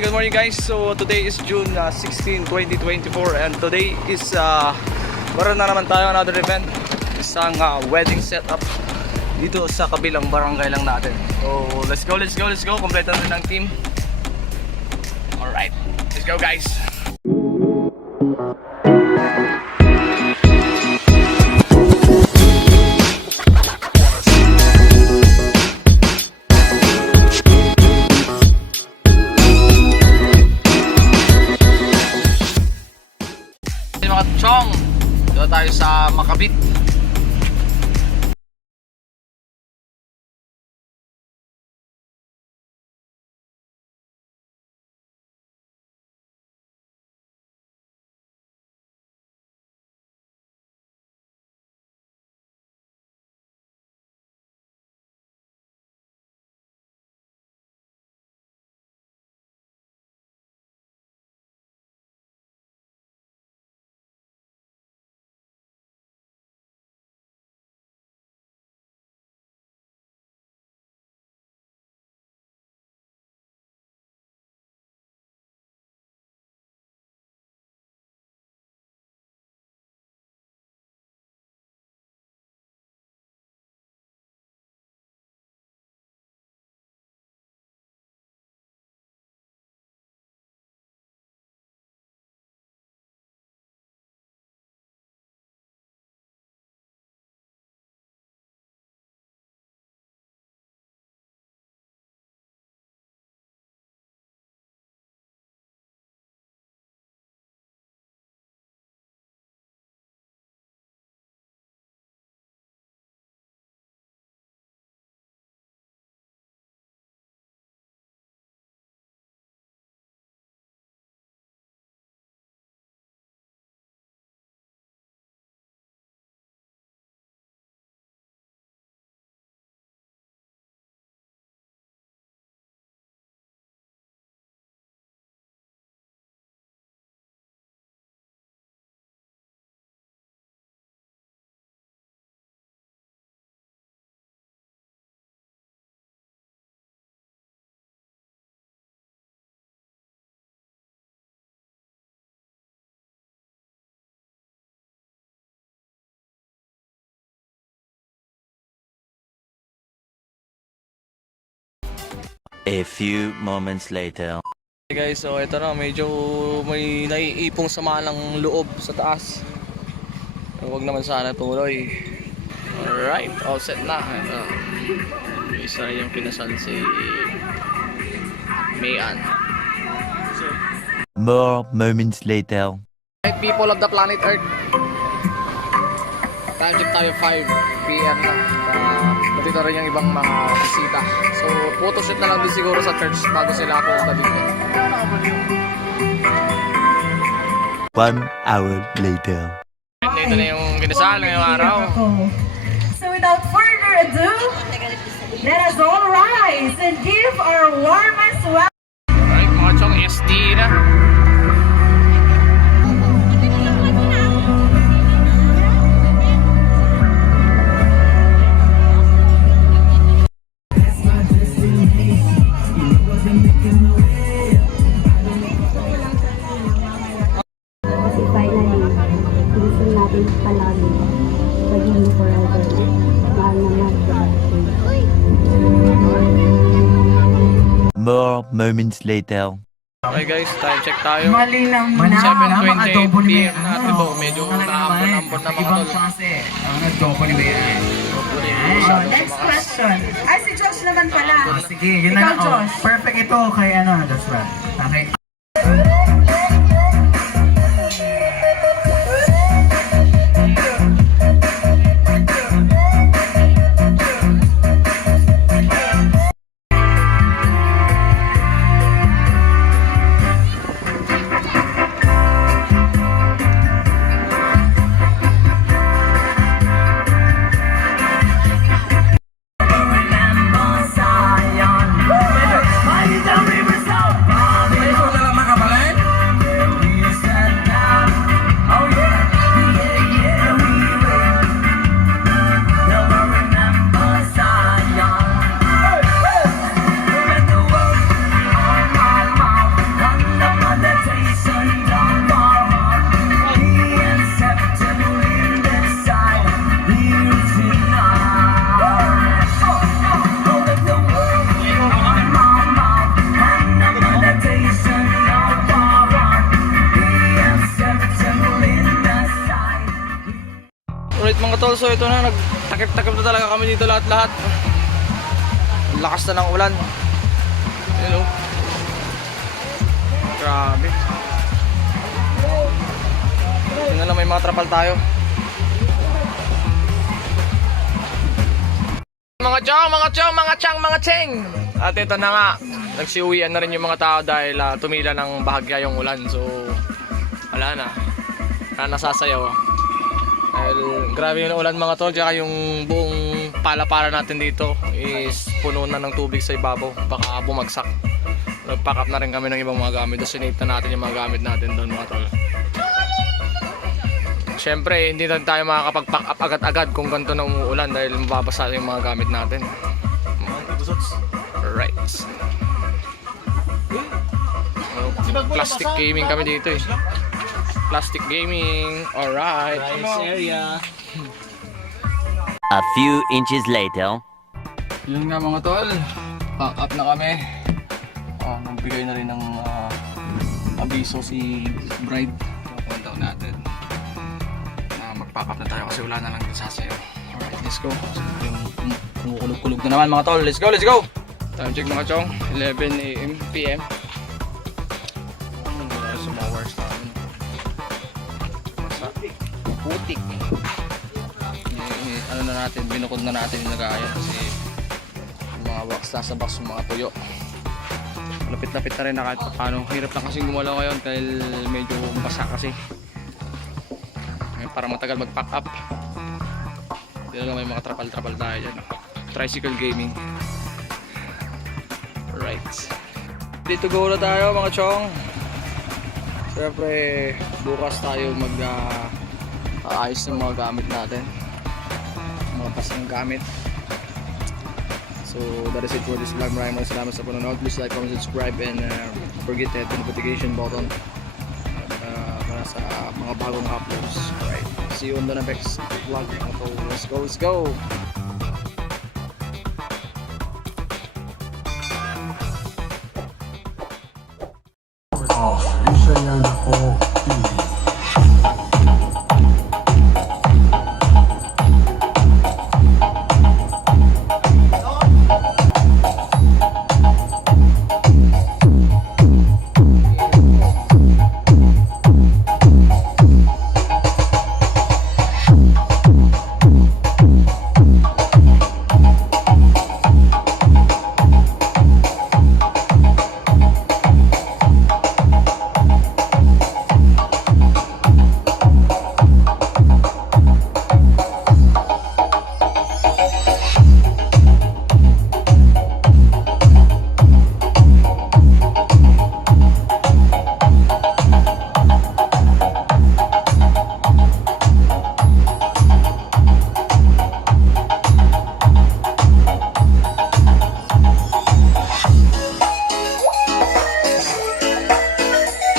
good morning guys. So today is June 16, 2024 and today is meron na naman tayo another event. Isang wedding setup dito sa kabilang barangay lang natin. So let's go. Kompleto na ng team. Alright, let's go guys. Mga chong, dito tayo sa Makabit. A few moments later. Okay guys, so ito na, medyo may naiipong sama ng loob sa taas. Huwag naman sana tuloy. Alright, all set na. Ito. Isa yung kinasal si Mayan. More moments later. Right, people of the planet Earth. Time check tayo 5 PM na. Dito rin yung ibang mga bisita. So, photoshoot na lang din siguro sa church bago sila punta dito. 1 hour later. Dito na yung kinasal ngayong araw. So without further ado, let us all rise and give our warmest welcome. Alright, mga chong SD na. Kasi finally, gusto natin palagi maging forever. Mahal naman sa More moments later. Okay guys, time check tayo. Malinaw na. 7:28 PM na ito. Medyo naambon na mga Ibang tol. klase. Ang nag-double ba yan? Next question. Ay, si Josh naman pala. Sige, yun na Ikaw, lang. Oh, Josh. perfect ito kay that's right. Okay. Remember Zion. tol, so ito na, nagtakip-takip na talaga kami dito lahat-lahat. Ang lakas na ng ulan. Hello. Grabe. Tingnan lang, may mga trapal tayo. Mga chang! At ito na nga, nagsiuwian na rin yung mga tao dahil tumila ng bahagya yung ulan. So, wala na. Nasasayaw. Dahil grabe yung ulan mga tol, tsaka yung buong pala-pala natin dito is puno na ng tubig sa ibabaw. Baka bumagsak. Nag-pack up na rin kami ng ibang mga gamit. So, sinave na natin yung mga gamit natin doon mga tol. Siyempre, hindi na tayo makakapag-pack up agad-agad kung ganito na umuulan dahil mababasa yung mga gamit natin. Right. Plastic gaming kami dito eh. Plastic gaming. Alright. Nice area. A few inches later. Yun nga mga tol. Pack up na kami. Nagbigay na rin ng abiso si bride. Punta natin. Mag-pack up na tayo kasi wala na lang sasayaw. Alright, let's go. Yung kumukulog-kulog na naman mga tol. Let's go, let's go! Time check mga chong. 11 AM, PM. Sa mga wires namin. Masa putik. Ano na natin, binukod na natin yung nag-aayat kasi yung mga wax nasa box, yung mga tuyo. Lapit-lapit na rin na kahit paano. Hirap lang kasi gumalaw ngayon dahil medyo basa kasi. Para matagal mag-pack up. Dito lang may mga trapal-trapal tayo dyan. Tricycle gaming. Alright. Dito go na tayo mga chong. Siyempre bukas tayo mag-aayos ng mga gamit natin. Mga pasang gamit. So that is it for this vlog. Maraming salamat sa panonood. Please like, comment, subscribe and forget to hit the notification button para sa mga bagong uploads. Alright. See you on the next vlog. Let's go, let's go! Isaya na po TV.